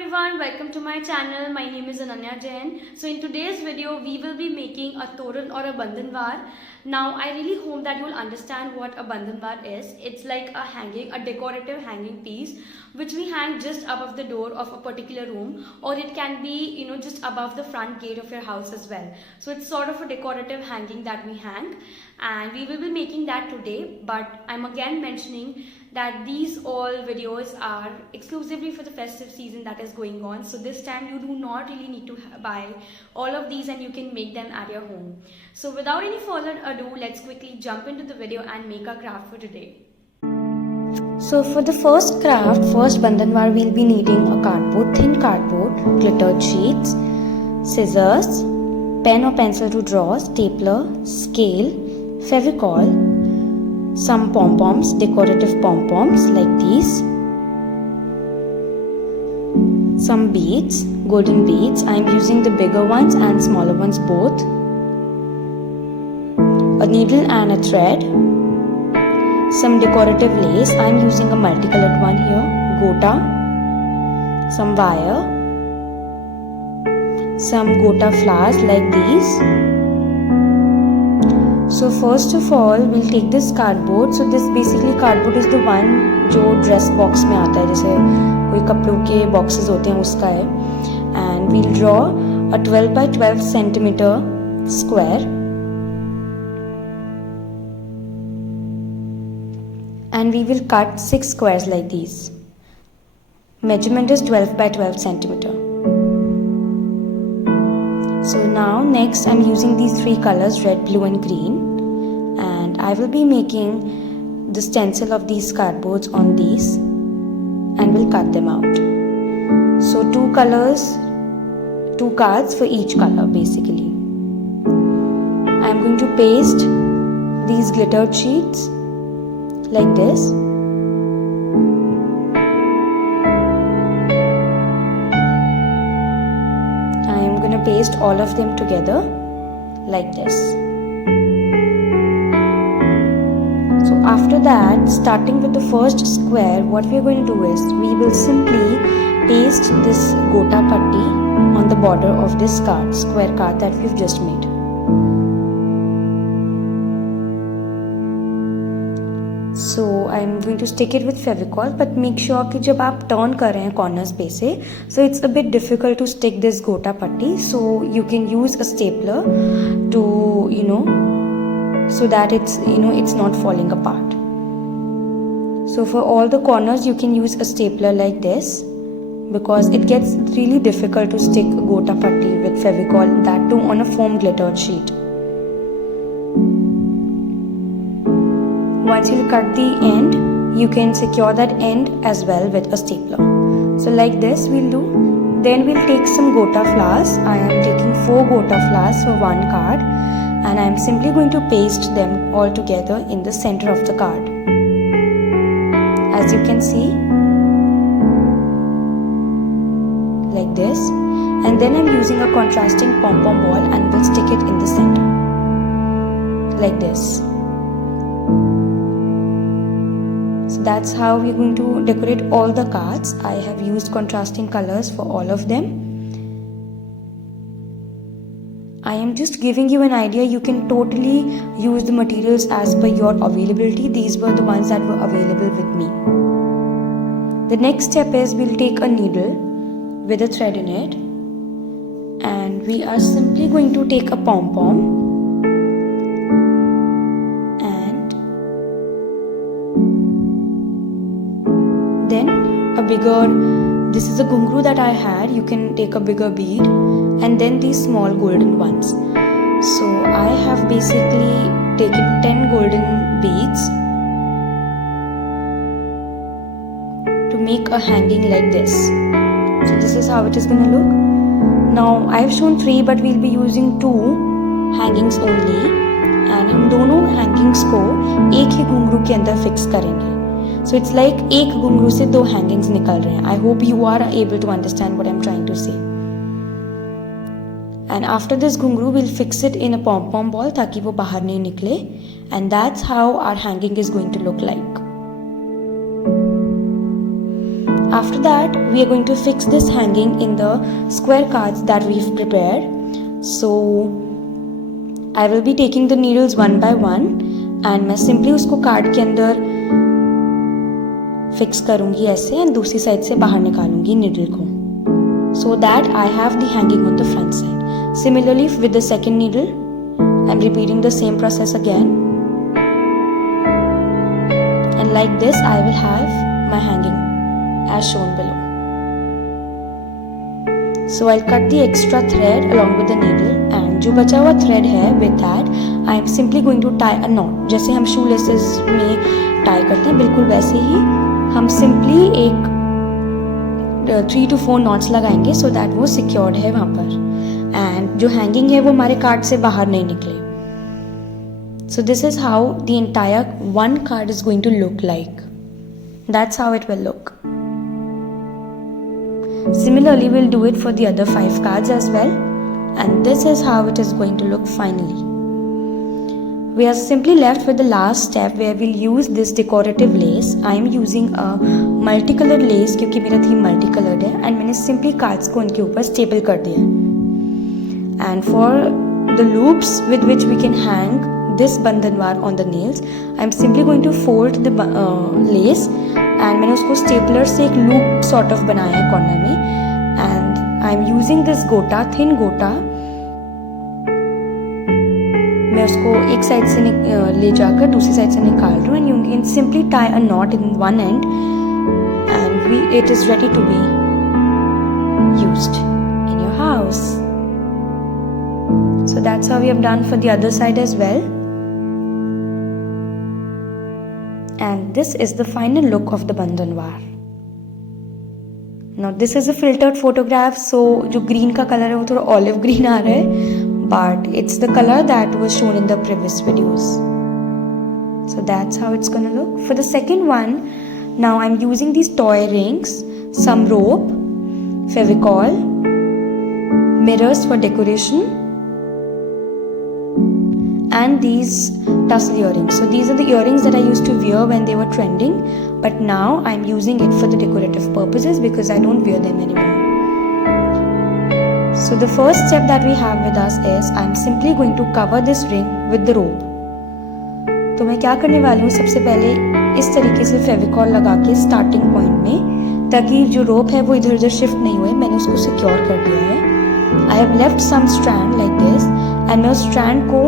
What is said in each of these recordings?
everyone, welcome to my channel. My name is Ananya Jain. So in today's video we will be making a toran or a bandhanwar. Now I really hope that you will understand what a bandhanwar is. It's like a decorative hanging piece which we hang just above the door of a particular room, or it can be just above the front gate of your house as well. So it's sort of a decorative hanging that we hang, and we will be making that today. But I'm again mentioning that these all videos are exclusively for the festive season that is going on. So this time you do not really need to buy all of these, and you can make them at your home. So without any further ado, let's quickly jump into the video and make our craft for today. So for the first craft, first bandhanwar, we'll be needing a cardboard, thin cardboard, glittered sheets, scissors, pen or pencil to draw, stapler, scale, Fevicol, some pom-poms, decorative pom-poms like these, some beads, golden beads. I am using the bigger ones and smaller ones both, a needle and a thread, some decorative lace. I am using a multicolored one here, gota, some wire, some gota flowers like these. So first of all, we'll take this cardboard. So this basically cardboard is the one जो dress box में आता है, जैसे कोई कपड़ों के boxes होते हैं उसका है. And we'll draw a 12 by 12 centimeter square. And we will cut 6 squares like these. Measurement is 12 by 12 centimeter. So now next I'm using these 3 colors, red, blue and green, and I will be making the stencil of these cardboards on these, and we'll cut them out. So 2 colors, 2 cards for each color basically. I'm going to paste these glittered sheets like this. I am going to paste all of them together like this. So after that, starting with the first square, what we are going to do is we will simply paste this gota patti on the border of this card, square card that we've just made. So I am going to stick it with Fevicol, but make sure कि जब आप turn कर रहे हैं corners पे से, so it's a bit difficult to stick this gota patti. So you can use a stapler to so that it's not falling apart. So for all the corners you can use a stapler like this, because it gets really difficult to stick gota patti with Fevicol, that too on a foam glittered sheet. Once you cut the end, you can secure that end as well with a stapler. So like this we'll do. Then we'll take some gota flowers. I am taking 4 gota flowers for 1 card, and I am simply going to paste them all together in the center of the card, as you can see, like this. And then I'm using a contrasting pom-pom ball and will stick it in the center like this. So that's how we're going to decorate all the cards. I have used contrasting colors for all of them. I am just giving you an idea. You can totally use the materials as per your availability. These were the ones that were available with me. The next step is we'll take a needle with a thread in it, and we are simply going to take a pom-pom and then a bigger, this is a ghungru that I had, you can take a bigger bead, and then these small golden ones. So I have basically taken 10 golden beads to make a hanging like this. So this is how it is going to look. Now I have shown 3, but we'll be using 2 hangings only, and हम दोनों hangings को एक ही घुंघरू के अंदर fix करेंगे. So it's like एक घुंघरू से 2 hangings निकल रहे हैं. I hope you are able to understand what I'm trying to say. And after this घुंघरू, we'll fix it in a pom-pom ball ताकि वो बाहर नहीं निकले. And that's how our hanging is going to look like. After that, we are going to fix this hanging in the square cards that we've prepared. So I will be taking the needles one by one and मैं simply उसको card के अंदर fix करूँगी ऐसे and दूसरी side से बाहर निकालूंगी needle को, so that I have the hanging on the front side. Similarly with the second needle, I'm repeating the same process again, and like this I will have my hanging as shown below. So I'll cut the extra thread along with the needle, and जो बचा हुआ thread है with that I am simply going to tie a knot. जैसे हम shoe laces में tie करते हैं बिल्कुल वैसे ही हम simply एक 3 to 4 knots लगाएंगे so that वो secured है वहाँ पर, and जो hanging है वो हमारे card से बाहर नहीं निकले. So this is how the entire one card is going to look like. That's how it will look. Similarly, we'll do it for the other 5 cards as well, and this is how it is going to look finally. We are simply left with the last step where we'll use this decorative lace. I am using a multicolored lace क्योंकि मेरा theme multicolored है, and मैंने simply cards को उनके ऊपर staple कर दिया है. And for the loops with which we can hang this bandhanwar on the nails, I am simply going to fold the lace, and मैंने उसको stapler से एक loop sort of बनाया है corner में, and I am using this gota, thin gota. मैं उसको एक साइड से ले जाकर दूसरी साइड से निकाल रहा हूँ, and you can simply tie a knot in one end, and it is ready to be used in your house. So that's how we have done for the other side as well. And this is the final look of the bandhanwar. Now this is a filtered photograph, so जो green का color है वो थोड़ा olive green आ रहा है, but it's the color that was shown in the previous videos. So that's how it's gonna look. For the second one, now I'm using these toy rings, some rope, Fevicol, mirrors for decoration, and these tussle earrings. So these are the earrings that I used to wear when they were trending, but now I'm using it for the decorative purposes because I don't wear them anymore. So the first step that we have with us is I'm simply going to cover this ring with the rope. तो मैं क्या करने वाली हूँ, सबसे पहले इस तरीके से फेविकॉल लगा के स्टार्टिंग पॉइंट में, ताकि जो रोप है वो इधर उधर शिफ्ट नहीं हुए, मैंने उसको सिक्योर कर दिया है. I have left some strand like this, and मैं उस स्ट्रैंड को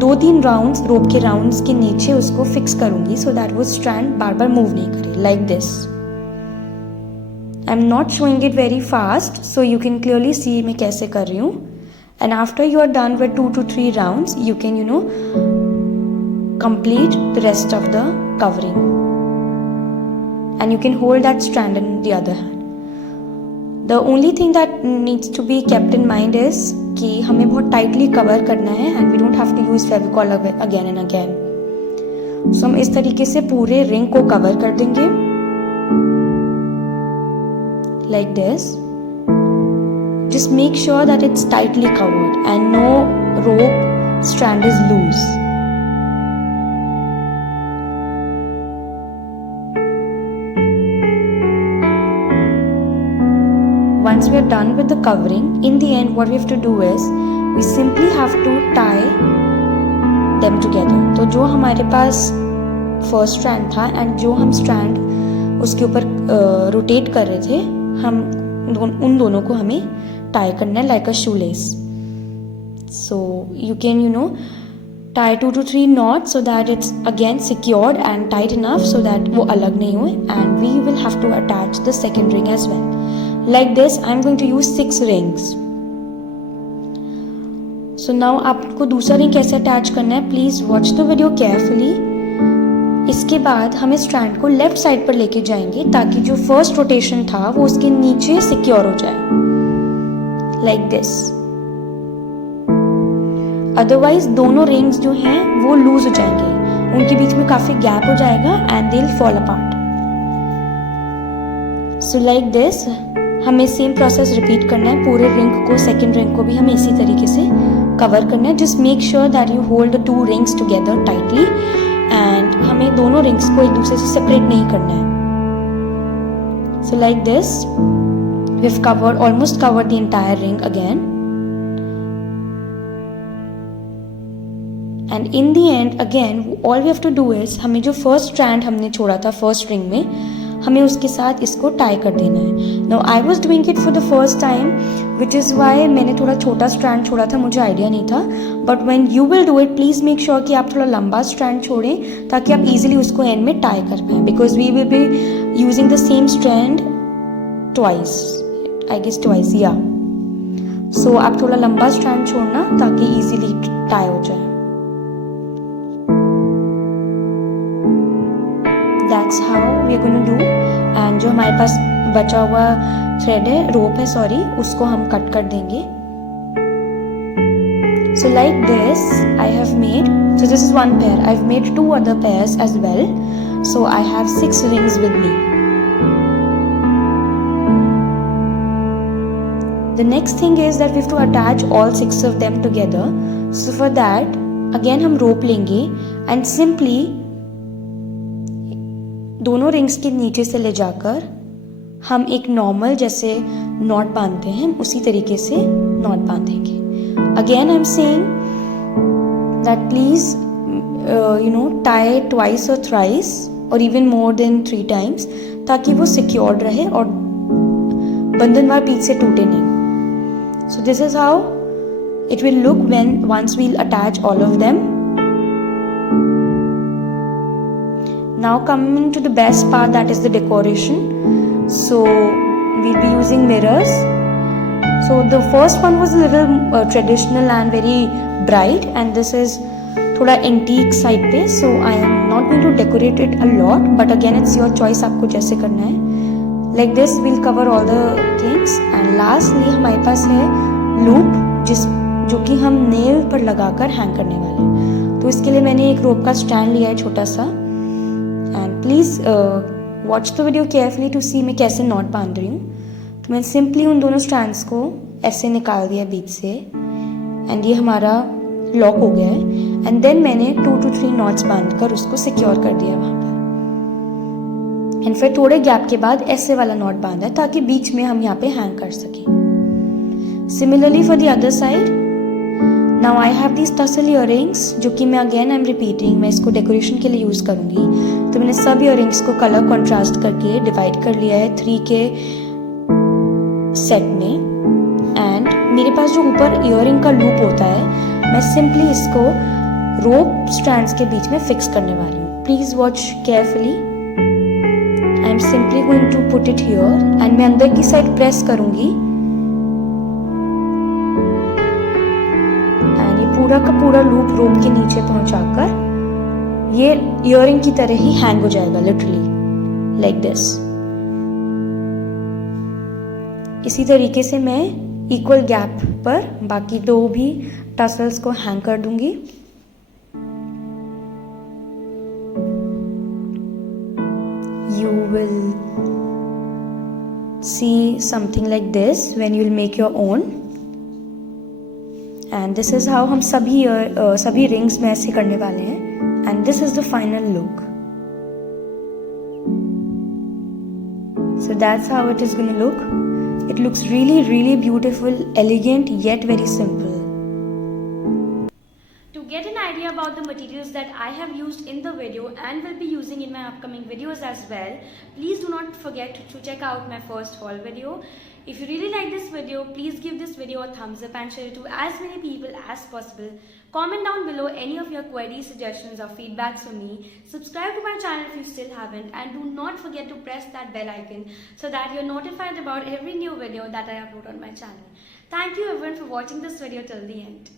2-3 राउंड्स रोप के राउंड्स के नीचे उसको फिक्स करूंगी so that वो स्ट्रैंड बार बार मूव नहीं करे, like this. I'm not showing it very fast, so you can clearly see मैं कैसे कर रही हूँ. And after you are done with 2 to 3 rounds, you can complete the rest of the covering, and you can hold that strand in the other hand. The only thing that needs to be kept in mind is कि हमें बहुत tightly cover करना है, and we don't have to use Fevicol again and again. So हम इस तरीके से पूरे ring को cover कर देंगे like this. Just make sure that it's tightly covered and no rope strand is loose. Once we are done with the covering, in the end what we have to do is we simply have to tie them together. तो जो हमारे पास first strand था and जो हम strand उसके ऊपर rotate कर रहे थे, हम उन दोनों को हमें tie करना है like a shoelace. So you can tie 2 to 3 knots so that it's again secured and tight enough so that वो अलग नहीं हुए, and we will have to attach the second ring as well. Like this, I'm going to use 6 rings. So now आपको दूसरा ring कैसे attach करना है, please watch the video carefully. इसके बाद हम इस स्ट्रैंड को लेफ्ट साइड पर लेके जाएंगे ताकि जो फर्स्ट रोटेशन था वो उसके नीचे सिक्योर हो जाए, लाइक दिस. अदरवाइज दोनों रिंग्स जो हैं वो लूज हो जाएंगे, उनके बीच में काफी गैप हो जाएगा and they will fall apart. So like this हमें सेम प्रोसेस रिपीट करना है. पूरे रिंग को, सेकेंड रिंग को भी हमें इसी तरीके से कवर करना है. Just make sure that you hold the 2 rings together tightly, and हमें दोनों रिंग्स को एक दूसरे से सेपरेट नहीं करना है. So like this, we've almost covered the entire ring again. And in the end, again, all we have to do is, हमें जो first strand हमने छोड़ा था first ring में, हमें उसके साथ इसको tie कर देना है. Now I was doing it for the first time, which is why मैंने थोड़ा छोटा strand छोड़ा था, मुझे idea नहीं था. But when you will do it, please make sure कि आप थोड़ा लंबा strand छोड़ें ताकि आप easily उसको end में tie कर पाएं. Because we will be using the same strand twice, I guess twice, yeah. So आप थोड़ा लंबा strand छोड़ना ताकि easily tie हो जाए. That's how we are going to do. And जो हमारे पास बचा हुआ थ्रेड है, रोप है सॉरी, उसको हम कट कर देंगे. So like this I have made, so this is one pair, I've made 2 other pairs as well, so I have 6 rings with me. The next thing is that we have to attach all 6 of them together. So for that again हम रोप लेंगे and simply दोनों rings के नीचे से ले जाकर हम एक नॉर्मल जैसे नॉट बांधते हैं उसी तरीके से नॉट बांधेंगे. Again I am saying that please tie twice और थ्राइस और इवन मोर देन 3 times ताकि वो सिक्योर्ड रहे और बंधनवार बीच से टूटे नहीं. So this is how it will look when once we'll attach all of them. Now coming to the best part, that is the decoration. So we'll be using mirrors. So the first one was a little traditional and very bright, and this is थोड़ा antique side पे. So I am not going to decorate it a lot, but again it's your choice, आपको जैसे करना है. Like this we'll cover all the things. And lastly हमारे पास है loop जो कि हम nail पर लगाकर hang करने वाले हैं. तो इसके लिए मैंने एक rope का stand लिया है छोटा सा. And please watch the video carefully to see मैं कैसे नॉट बांध रही हूँ. तो मैंने सिंपली उन दोनों स्ट्रैंड्स को ऐसे निकाल दिया बीच से एंड ये हमारा लॉक हो गया है. एंड देन मैंने 2 to 3 नॉट्स बांधकर उसको सिक्योर कर दिया वहाँ पर. एंड फिर थोड़े गैप के बाद ऐसे वाला नॉट बांधा है ताकि बीच में हम यहाँ पे हैंग कर सकें. Similarly for the other side. Now I have these tussle earrings जो कि मैं अगेन आई एम रिपीटिंग, मैं इसको डेकोरेशन के लिए यूज़ करूँगी. तो मैंने सब ईयररिंग्स को कलर कॉन्ट्रास्ट करके डिवाइड कर लिया है 3 के सेट में. एंड मेरे पास जो ऊपर ईयररिंग का लूप होता है मैं सिंपली इसको रोप स्ट्रैंड्स के बीच में फिक्स करने वाली हूँ. Please watch carefully. I am simply going to put it here and मैं अंदर की साइड प्रेस करूँगी. पूरा का पूरा लूप रोप के नीचे पहुंचाकर ये ईयररिंग की तरह ही हैंग हो जाएगा लिटरली लाइक दिस. इसी तरीके से मैं इक्वल गैप पर बाकी 2 भी टसल्स को हैंग कर दूंगी. You will see something like this when you will make your own. And this is how हम सभी रिंग्स में ऐसे करने वाले हैं. And this is the final look. So that's how it is gonna look. It looks really beautiful, elegant yet very simple. To get an idea about the materials that I have used in the video and will be using in my upcoming videos as well, please do not forget to check out my first haul video. If you really like this video, please give this video a thumbs up and share it to as many people as possible. Comment down below any of your queries, suggestions or feedbacks for me. Subscribe to my channel if you still haven't, and do not forget to press that bell icon so that you're notified about every new video that I upload on my channel. Thank you everyone for watching this video till the end.